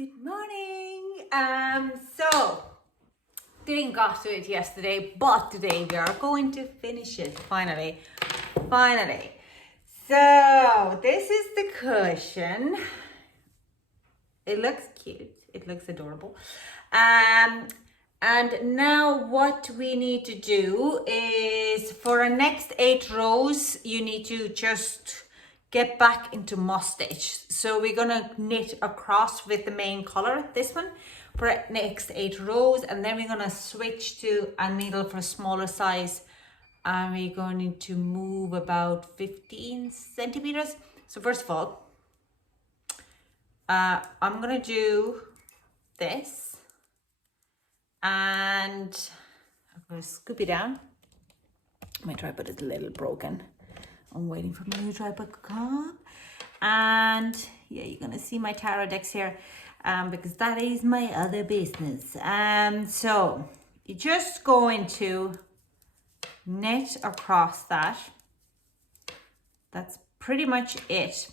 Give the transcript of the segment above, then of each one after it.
Good morning. So didn't got to it yesterday, but today we are going to finish it finally. So this is the cushion. It looks cute. It looks adorable. And now what we need to do is for our next 8 rows, you need to just get back into moss stitch. So we're gonna knit across with the main color, this one, for our next 8 rows, and then we're gonna switch to a needle for a smaller size, and we're going to move about 15 centimeters. So first of all, I'm gonna do this, and I'm gonna scoop it down. My tripod is a little broken. I'm waiting for my new tripod to come. And yeah, you're gonna see my tarot decks here, because that is my other business. So you're just going to knit across that. That's pretty much it.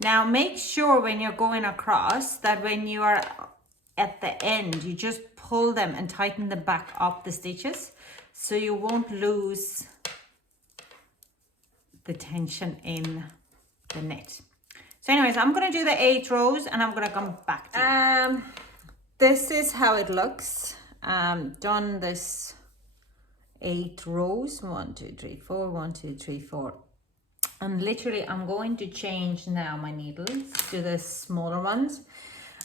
Now make sure when you're going across that when you are at the end, you just pull them and tighten them back up the stitches so you won't lose the tension in the knit. So anyways, I'm gonna do the 8 rows and I'm gonna come back to you. This is how it looks. Done this 8 rows, 1 2 3 4, 1 2 3 4. And literally I'm going to change now my needles to the smaller ones.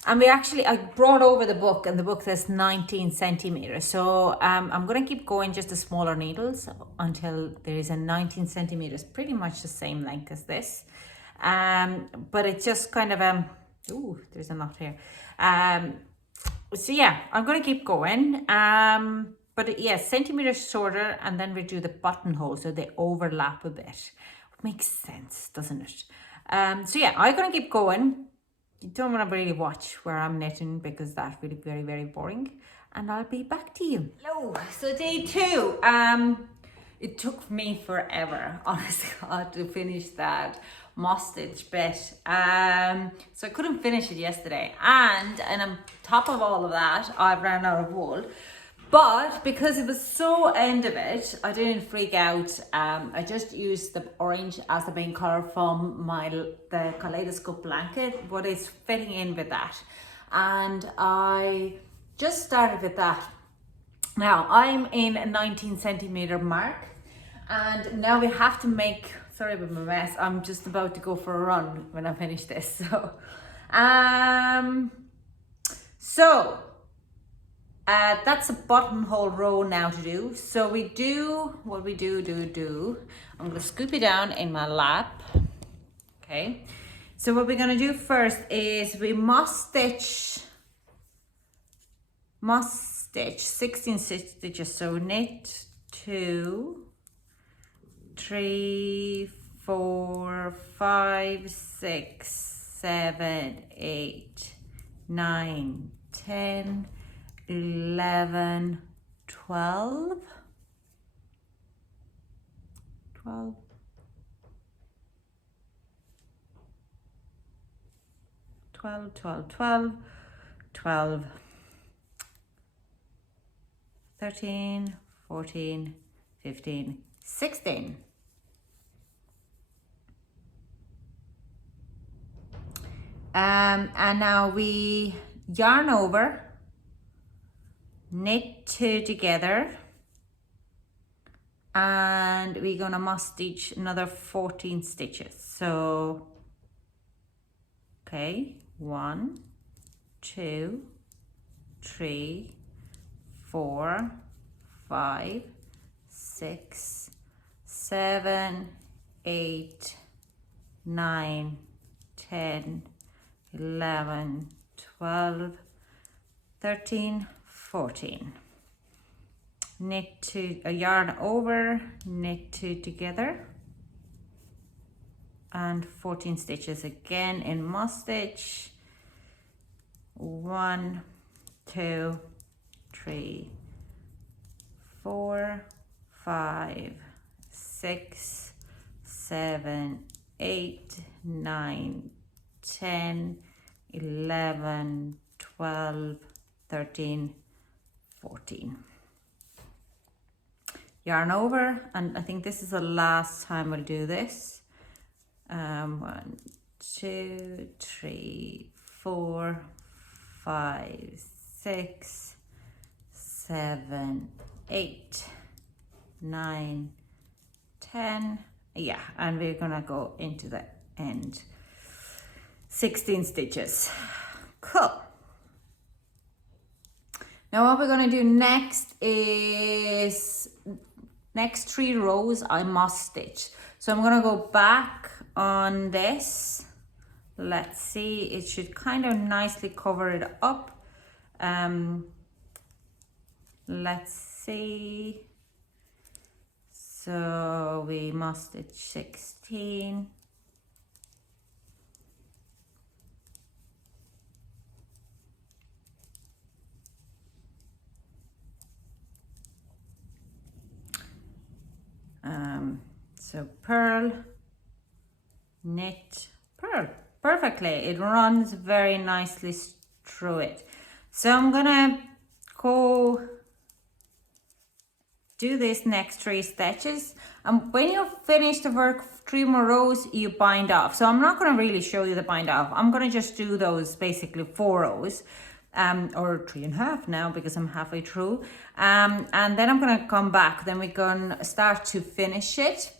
And I brought over the book, and the book says 19 centimeters. So I'm going to keep going just the smaller needles until there is a 19 centimeters, pretty much the same length as this. But it's just kind of, there's a knot here. So yeah, I'm going to keep going. But yeah, centimeters shorter, and then we do the buttonhole so they overlap a bit. Makes sense, doesn't it? So yeah, I'm going to keep going. You don't want to really watch where I'm knitting because that's really very, very boring. And I'll be back to you. Hello. So day 2. It took me forever, honestly, to finish that moss stitch bit. So I couldn't finish it yesterday. And on top of all of that, I've ran out of wool. But because it was so end of it, I didn't freak out. I just used the orange as the main color from the kaleidoscope blanket, but it's fitting in with that. And I just started with that. Now I'm in a 19 centimeter mark, and now we have to make, sorry about my mess, I'm just about to go for a run when I finish this. That's a buttonhole row now to do. So we do what we do. I'm going to scoop it down in my lap. Okay. So what we're going to do first is we moss stitch 16 stitches. So knit 2, 3, 4, 5, 6, 7, 8, 9, 10, 11, 12, 13, 14, 15, 16. And now we yarn over, knit 2 together, and we're gonna moss stitch another 14 stitches. So okay, 1, 2, 3, 4, 5, 6, 7, 8, 9, 10, 11, 12, 13, 14. Knit 2, yarn over, knit 2 together, and 14 stitches again in moss stitch. 1, 2, 3, 4, 5, 6, 7, 8, 9, 10, 11, 12, 13, 14. Yarn over, and I think this is the last time we'll do this. 1, 2, 3, 4, 5, 6, 7, 8, 9, 10. Yeah, and we're gonna go into the end. 16 stitches. Cool. Now what we're going to do next is next 3 rows I must stitch. So I'm going to go back on this. Let's see, it should kind of nicely cover it up. Let's see. So we must stitch 16. So purl, knit, purl. Perfectly. It runs very nicely through it. So I'm gonna go do this next 3 stitches. And when you finish the work, 3 more rows, you bind off. So I'm not gonna really show you the bind off. I'm gonna just do those basically 4 rows. Or 3.5 now because I'm halfway through. And then I'm gonna come back. Then we're gonna start to finish it.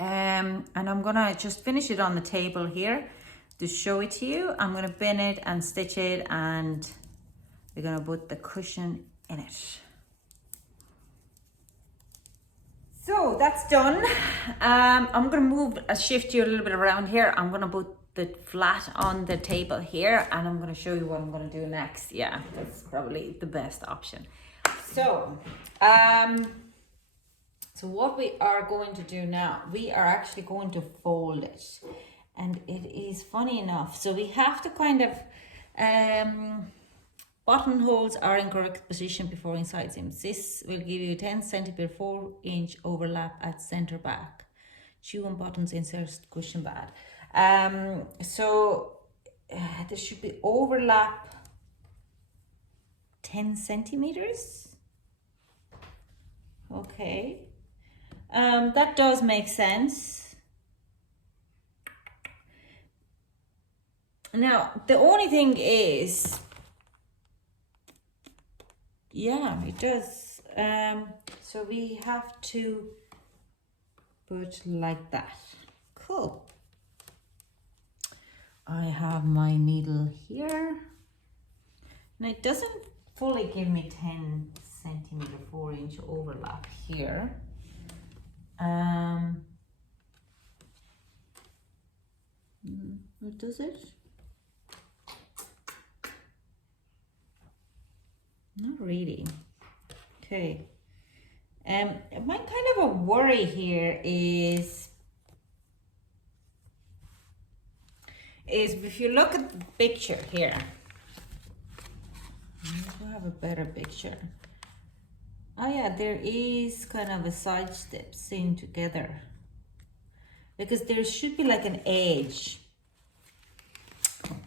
And I'm gonna just finish it on the table here to show it to you. I'm gonna pin it and stitch it, and we're gonna put the cushion in it. So that's done. I'm gonna shift you a little bit around here. I'm gonna put the flat on the table here, and I'm gonna show you what I'm gonna do next. Yeah, that's probably the best option. So, so what we are going to do now, we are actually going to fold it. And it is funny enough. So we have to kind of, buttonholes are in correct position before inside seams. This will give you 10 centimeter 4-inch overlap at center back. Chew on buttons, insert cushion pad. There should be overlap 10 centimeters. Okay. That does make sense. Now, the only thing is, yeah, it does. So we have to put like that. Cool. I have my needle here. Now it doesn't fully give me 10 centimeter 4-inch overlap here. What does it? Not really. Okay. My kind of a worry here is if you look at the picture here, I have a better picture. Oh yeah, there is kind of a side step sewn together, because there should be like an edge,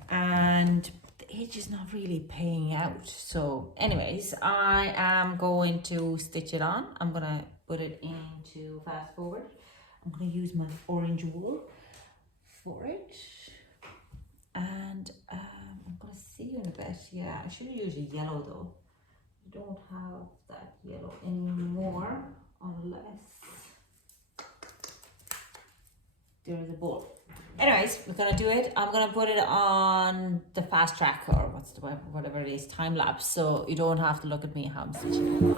and the edge is not really paying out. So anyways, I am going to stitch it on. I'm gonna put it into fast forward. I'm gonna use my orange wool for it, and I'm gonna see you in a bit. Yeah, I should use a yellow though. I don't have that yellow anymore unless there is a bowl. Anyways, we're gonna do it. I'm gonna put it on the fast track, or whatever it is, time lapse, so you don't have to look at me how I'm stitching.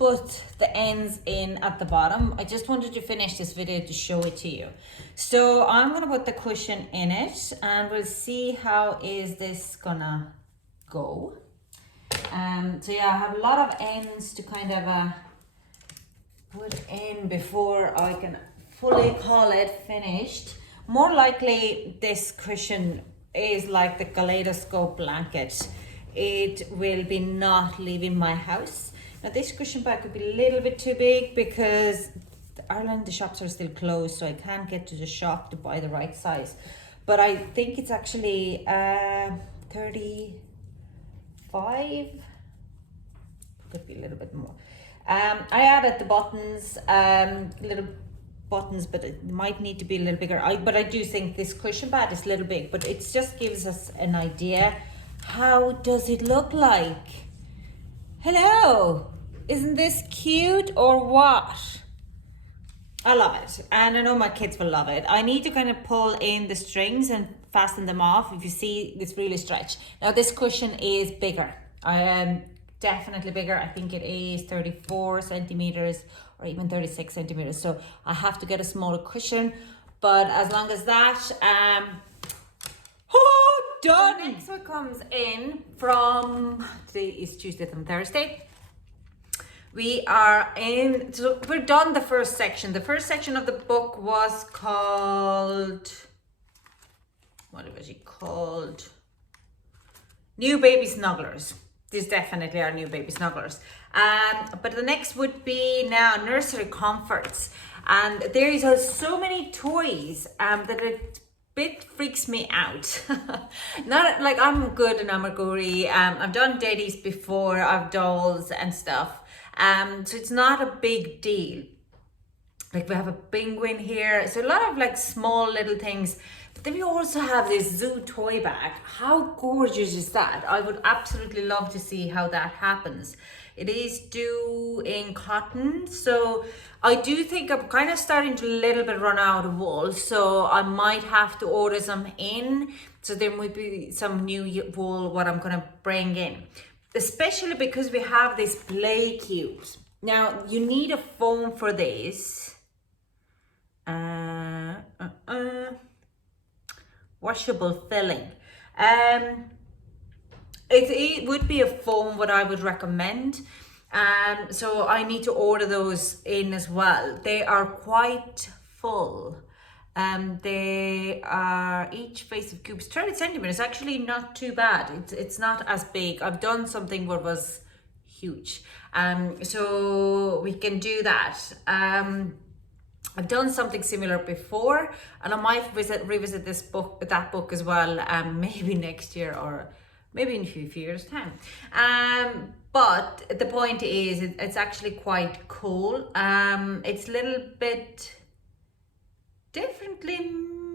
put the ends in at the bottom. I just wanted to finish this video to show it to you. So I'm gonna put the cushion in it and we'll see how is this gonna go. So yeah, I have a lot of ends to kind of put in before I can fully call it finished. More likely this cushion is like the kaleidoscope blanket. It will be not leaving my house. Now this cushion bag could be a little bit too big because Ireland, the shops are still closed, so I can't get to the shop to buy the right size. But I think it's actually 35, could be a little bit more. I added the buttons, little buttons, but it might need to be a little bigger. But I do think this cushion bag is a little big, but it just gives us an idea. How does it look like? Hello, isn't this cute or what? I love it, and I know my kids will love it. I need to kind of pull in the strings and fasten them off. If you see, it's really stretched. Now this cushion is bigger. I am definitely bigger. I think it is 34 centimeters or even 36 centimeters. So I have to get a smaller cushion, but as long as that, done. The next one comes in from, today is Tuesday and Thursday. We are in, so we're done the first section. The first section of the book was called, what was it called? New Baby Snugglers. These definitely are new baby snugglers. But the next would be now nursery comforts. And there is so many toys that it bit freaks me out. Not like I'm good and I'm a guru. I've done daddies before, I've dolls and stuff. So it's not a big deal. Like we have a penguin here. So a lot of like small little things. But then we also have this zoo toy bag. How gorgeous is that? I would absolutely love to see how that happens. It is due in cotton. So I do think I'm kind of starting to a little bit run out of wool. So I might have to order some in. So there might be some new wool what I'm going to bring in. Especially because we have these play cubes. Now you need a foam for this. Washable filling. It would be a foam what I would recommend. So I need to order those in as well. They are quite full. They are each face of cubes 30 centimeters. Actually not too bad. It's not as big. I've done something what was huge. So we can do that. I've done something similar before, and I might revisit that book as well, maybe next year or maybe in a few years' time. But the point is, it's actually quite cool. It's a little bit differently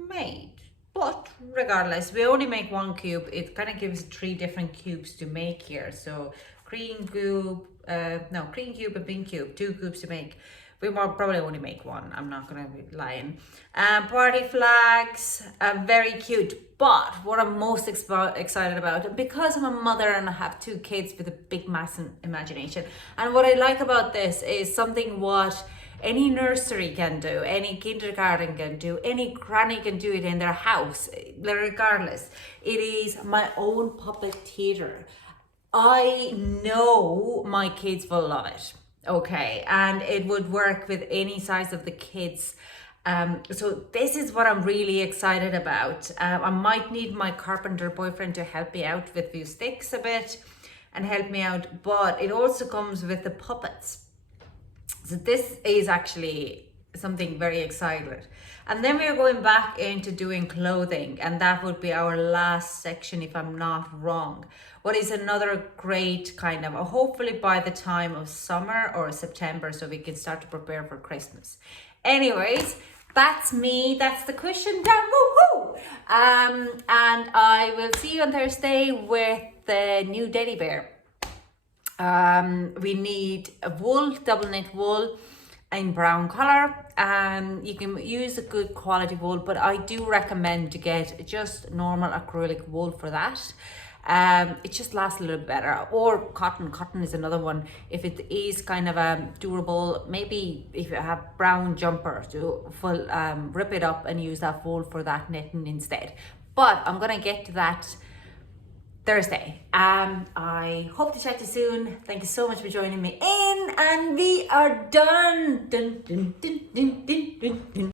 made, but regardless, we only make one cube. It kind of gives 3 different cubes to make here. So green cube and pink cube, 2 cubes to make. We will probably only make 1. I'm not gonna be lying. Party flags, very cute. But what I'm most excited about, because I'm a mother and I have 2 kids with a big, massive imagination, and what I like about this is something what any nursery can do, any kindergarten can do, any granny can do it in their house, regardless. It is my own puppet theater. I know my kids will love it. Okay, and it would work with any size of the kids. So this is what I'm really excited about. I might need my carpenter boyfriend to help me out with few sticks a bit and help me out, but it also comes with the puppets. So this is actually something very exciting. And then we are going back into doing clothing, and that would be our last section if I'm not wrong. What is another great kind of, hopefully by the time of summer or September, so we can start to prepare for Christmas. Anyways, that's me, that's the cushion done, woohoo! And I will see you on Thursday with the new teddy bear. We need a wool, double knit wool in brown color. You can use a good quality wool, but I do recommend to get just normal acrylic wool for that. It just lasts a little bit better. Or cotton is another one. If it is kind of durable, maybe if you have brown jumper, to full rip it up and use that fold for that knitting instead. But I'm gonna get to that Thursday. I hope to chat to you soon. Thank you so much for joining me in, and we are done. Dun, dun, dun, dun, dun, dun, dun.